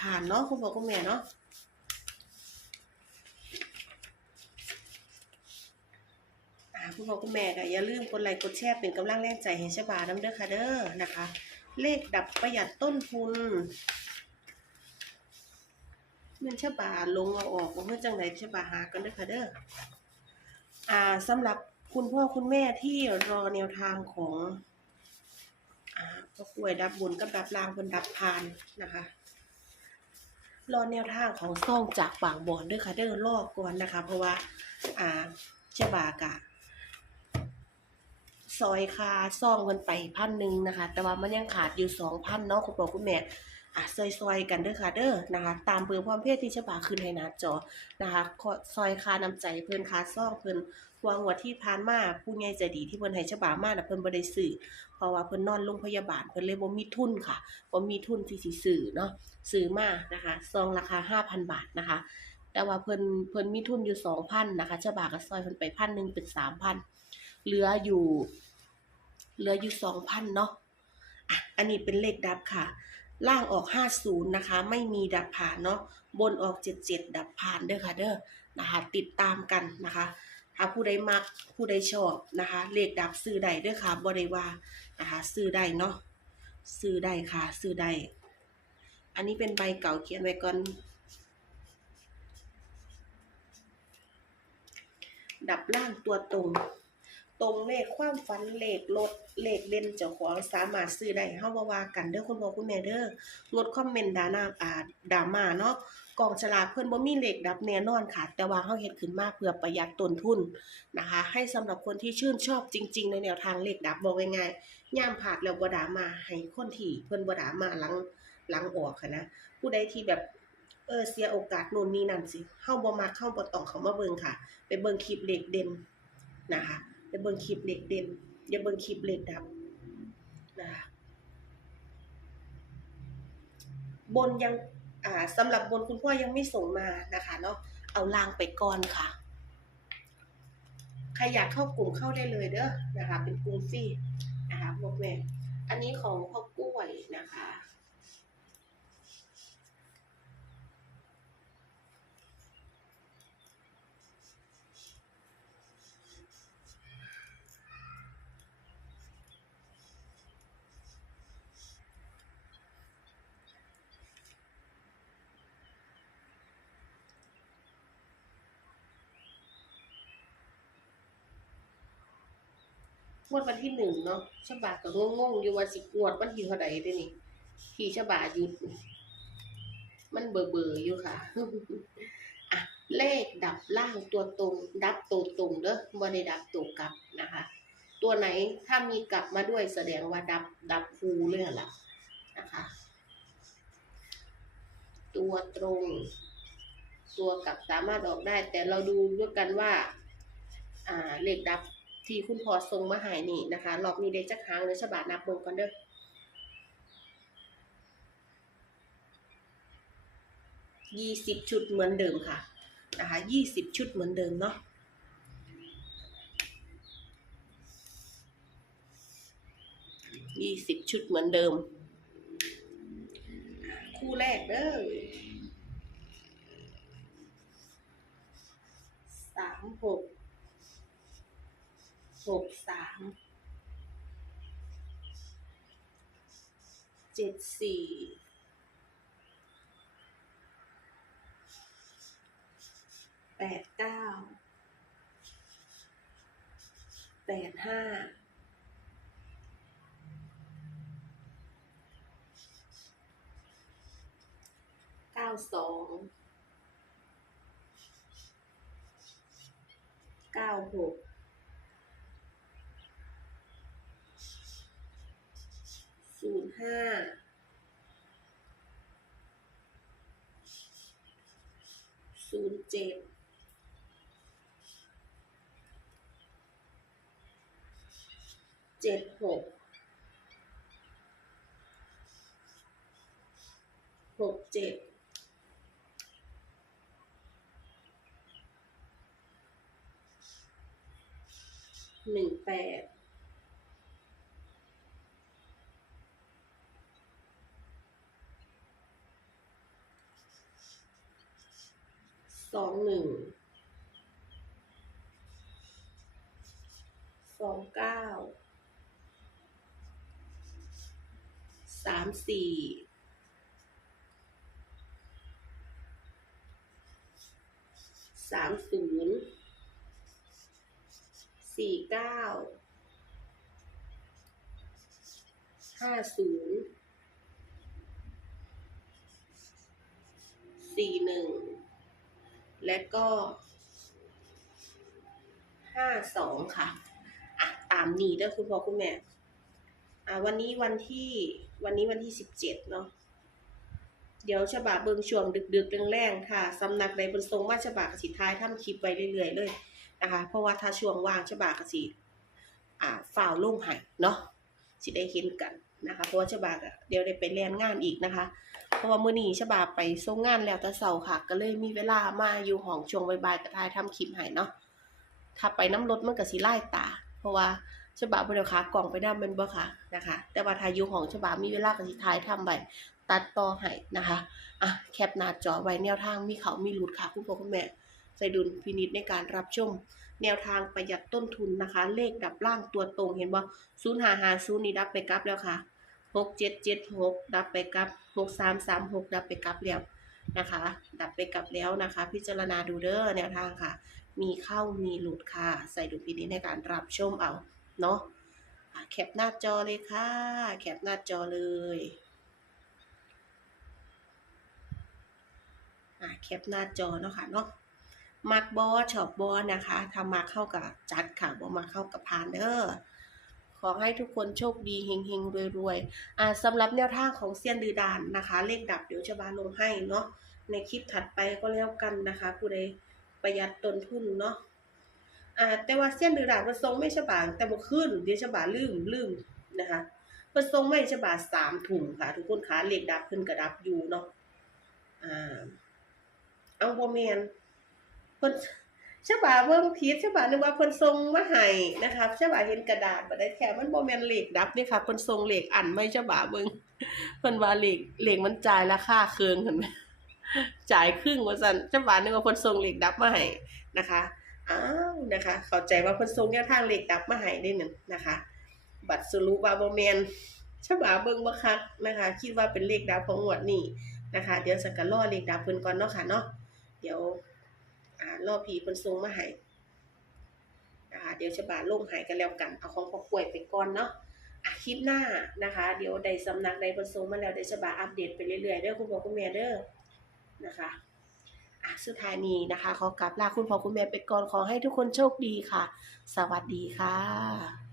ผ่านเนาะคุณพ่อคุณแม่เนาะอ่าคุณพ่อคุณแม่ก็อย่าลืมกดไลค์กดแชร์เป็นกำลังแรงใจให้ชบาน้ำเด้อค่ะเด้อนะคะ เลขดับประหยัดต้นทุนเงินชบาลงเอาออกว่าเพื่อจังไหนชบาหากันเด้อค่ะเด้ออ่าสำหรับคุณพ่อคุณแม่ที่รอแนวทางของอ่าพ่อกล้วยดับบุญกับดับลางบนดับพานนะคะ รอแนวทางของซ่องจากบางบอนด้วยค่ะเด้อรอก่อนนะคะ เพราะว่าอ่าเชบากะซอยคาซ่องเงินไปพันหนึ่งนะคะ แต่ว่ามันยังขาดอยู่สองพันเนาะคุณพ่อคุณแม่อะซอยๆกันด้อค่ะเด้อนะคะ ตามเบอร์ความเพศที่ฉบาขึ้นให้หน้าจอนะคะซอยคานำใจเพิ่อนคาซ่องเพิ่อน วงหัวดที่ผ่านมาผู้ใหญ่ใจดีที่เพิ่นให้ฉบามาน่ะเพิ่นบ่ได้ซื้อเพราะว่าเพิ่นนอนโรงพยาบาลเพิ่นเลยบ่มีทุนค่ะบ่มีทุนที่สิซื้อเนาะซื้อมานะคะซองราคา 5,000 บาทนะคะ แต่ว่าเพิ่นเพิ่นมีทุนอยู่ 2,000นะคะฉบาก็ซอยเพิ่นไปพันหนึ่งเป็น3,000เหลืออยู่เหลืออยู่สองพันเนาะอะอันนี้เป็นเลขดับค่ะล่างออกห้าศูนย์นะคะ ไม่มีดับผ่านเนาะ บนออกเจ็ดเจ็ดดับผ่านเด้อค่ะเด้อ นะคะ ติดตามกันนะคะ หาผู้ใดมักผู้ใดชอบนะคะ เลขดับซื้อได้ด้วยค่ะบริวานะคะ ซื้อได้เนาะซื้อได้ค่ะ ซื้อได้อันนี้เป็นใบเก่าเขียนไว้ก่อน ดับล่างตัวตรง ตรงเลขความฝันเลขลดเลขเล่นเจ้าของสามารถซื้อได้เฮาบ่ว่ากันเด้อคุณพ่อคุณแม่เด้องดคอมเมนต์ดานาอ่าดราม่าเนาะกองฉลากเพิ่นบ่มีเลขดับแน่นอนค่ะ แต่ว่าเฮาเฮ็ดขึ้นมาเพื่อประหยัดต้นทุนนะคะ ให้สำหรับคนที่ชื่นชอบจริง ๆ ในแนวทางเลขดับบอกง่ายๆย่ามผาดแล้วบ่ดามาให้คนที่เพิ่นบ่ดามาหลังหลังออกค่ะนะผู้ใดที่แบบเออเสียโอกาสโน่นนี่นั่นสิเฮาบ่มักเฮาบ่ต้องเข้ามาเบิ่งค่ะ ไปเบิ่งคลิปเลขเด่นนะคะ ไปเบิ่งคลิปเหล็กเด่นอย่าเบิ่งคลิปเหล็กดับนะคะบนยังอ่าสำหรับบนคุณพ่อยังไม่ส่งมานะคะเนาะเอาลางไปก่อนค่ะ ใครอยากเข้ากลุ่มเข้าได้เลยเด้อนะคะ เป็นกลุ่มฟรีนะคะพวกแม่อันนี้ของพ่อกล้วยนะคะ งวดวันที่หนึ่งเนาะฉบาก็งงๆอยู่ว่าสิงวดวันที่เท่าใดเด้นี่ที่ฉบาหยุด มันเบอเบอๆอยู่ค่ะอะ เลขดับล่างตัวตรง ดับตัวตรงเด้อบ่ได้ดับตัวกลับนะคะ ตัวไหนถ้ามีกลับมาด้วยแสดงว่าดับดับฟูเลยล่ะนะคะ ตัวตรง ตัวกลับสามารถออกได้ แต่เราดูด้วยกันว่า อ่าเลขดับ ที่คุณพอทรงมาหายนี่นะคะรอบนี้ได้จักหางเลยฉบานับเบิ่งก่อนเด้อยี่สิบชุดเหมือนเดิมค่ะนะคะยี่สิบชุดเหมือนเดิมเนาะยี่สิบชุดเหมือนเดิม คู่แรกเด้อสามหก หกสามเจ็ดสี่แปดเก้าแปดห้าเก้าสองเก้าหก ศูนย์ ห้าศูนย์เจ็ดเจ็ดหกหกเจ็ดหนึ่งแปด สอง หนึ่งสองเก้าสามสี่สามศูนย์สี่เก้าห้าศูนย์สี่หนึ่ง และก็ห้าสองค่ะอะ ตามนี้เด้อคุณพ่อคุณแม่ อะวันนี้วันที่วันนี้วันที่สิบเจ็ดเนาะเดี๋ยวฉบับเบิงช่วงดึกๆแรงๆค่ะสำนักใดบนทรงว่าฉบับกสิท้ายทำคลิปไปเรื่อยๆเลยนะคะ เพราะว่าถ้าช่วงว่างฉบับกสิอ่าฝ่าวลงให้เนาะสิได้เห็นกัน นะคะเพราะว่าฉบับเดี๋ยวได้ไปเรียนงานอีกนะคะ เพราะว่ามื้อนี้ฉบับไปส่งงานแล้วแต่เช้าค่ะ ก็เลยมีเวลามาอยู่ห้องช่วงบ่ายๆก็ถ่ายทำคลิปให้เนาะถ้าไปน้ำรถมันก็สิไล่ตา เพราะว่าฉบับบ่ได้ขากล่องไปนำแม่นบ่ค่ะนะคะ แต่ว่าถ้าอยู่ห้องฉบับมีเวลาก็สิถ่ายทำไว้ตัดต่อให้นะคะอะแคปหน้าจอไว้แนวทางมีเขามีหลุดค่ะคุณพ่อคุณแม่ใส่ดุลพินิจในการรับชม แนวทางประหยัดต้นทุนนะคะ เลขดับล่างตัวตรงเห็นบ่ศูนย์หาหาศูนย์นี่ดับไปกลับแล้วค่ะหกเจ็ดเจ็ดหกดับไปกลับหกสามสามหกดับไปกลับแล้วนะคะ ดับไปกลับแล้วนะคะ พิจารณาดูเด้อแนวทางค่ะ มีเข้ามีหลุดค่ะ ใส่ดุลพินิจในการรับชมเอาเนาะแคปหน้าจอเลยค่ะ แคปหน้าจอเลยอะแคปหน้าจอเนาะค่ะเนาะ มักบอชอบบอนะคะทำมาเข้ากับจัดค่ะบอมาเข้ากับพานเด้อขอให้ทุกคนโชคดีเฮงเฮงรวยรวยๆอ่าสำหรับแนวทางของเซียนดือดานนะคะ เลขดับเดี๋ยวจะบาลงให้เนาะในคลิปถัดไปก็แล้วกันนะคะ ผู้ใดประหยัดต้นทุนเนาะอ่าแต่ว่าเซียนดือดานมันทรงไม่ฉบางแต่เมื่อคืนเดี๋ยวฉบาลืมลืมนะคะเพิ่นทรงไม่ฉบาสามถุงค่ะ ทุกคนคะเลขดับเพิ่นกระดับอยู่เนาะอ่าเอาบ่แมน เพิ่นฉบาเบิ่งผิดฉบานึกว่าเพิ่นส่งมาให้นะครับฉบาเห็นกระดาษบ่ได้แค่มันบ่แม่นเหลขดับนี่ค่ะเพิ่นส่งเหลขอันไม่ฉบาเบิ่งเพิ่นว่าเหลขเลขมันจ่ายราคาเคืองเห็นไหมจ่ายครึ่งว่าซั่นฉบานึกว่าเพิ่นส่งเหลขดับมาให้นะคะอ้าวนะคะ เข้าใจว่าเพิ่นส่งแนวทางเหลขดับมาให้ได้นั่นนะคะ บัตรสรุปว่าบ่แม่นฉบาเบิ่งบ่คักนะคะ คิดว่าเป็นเลขดับของงวดนี้นะคะ เดี๋ยวสักกะรอเลขดับเพิ่นก่อนเนาะค่ะเนาะเดี๋ยว อ่ารอผีเพิ่นส่งมาให้นะคะเดี๋ยวฉบาลงให้กันแล้วกัน เอาของพ่อกล้วยไปก่อนเนาะอะคลิปหน้านะคะ เดี๋ยวใดสำนักใดเพิ่นส่งมาแล้วเดี๋ยวฉบาอัปเดตไปเรื่อยๆเด้อคุณพ่อคุณแม่เด้อนะคะอะสุดท้ายนี้นะคะ ขอกลับลาคุณพ่อคุณแม่ไปก่อนขอให้ทุกคนโชคดีค่ะ สวัสดีค่ะ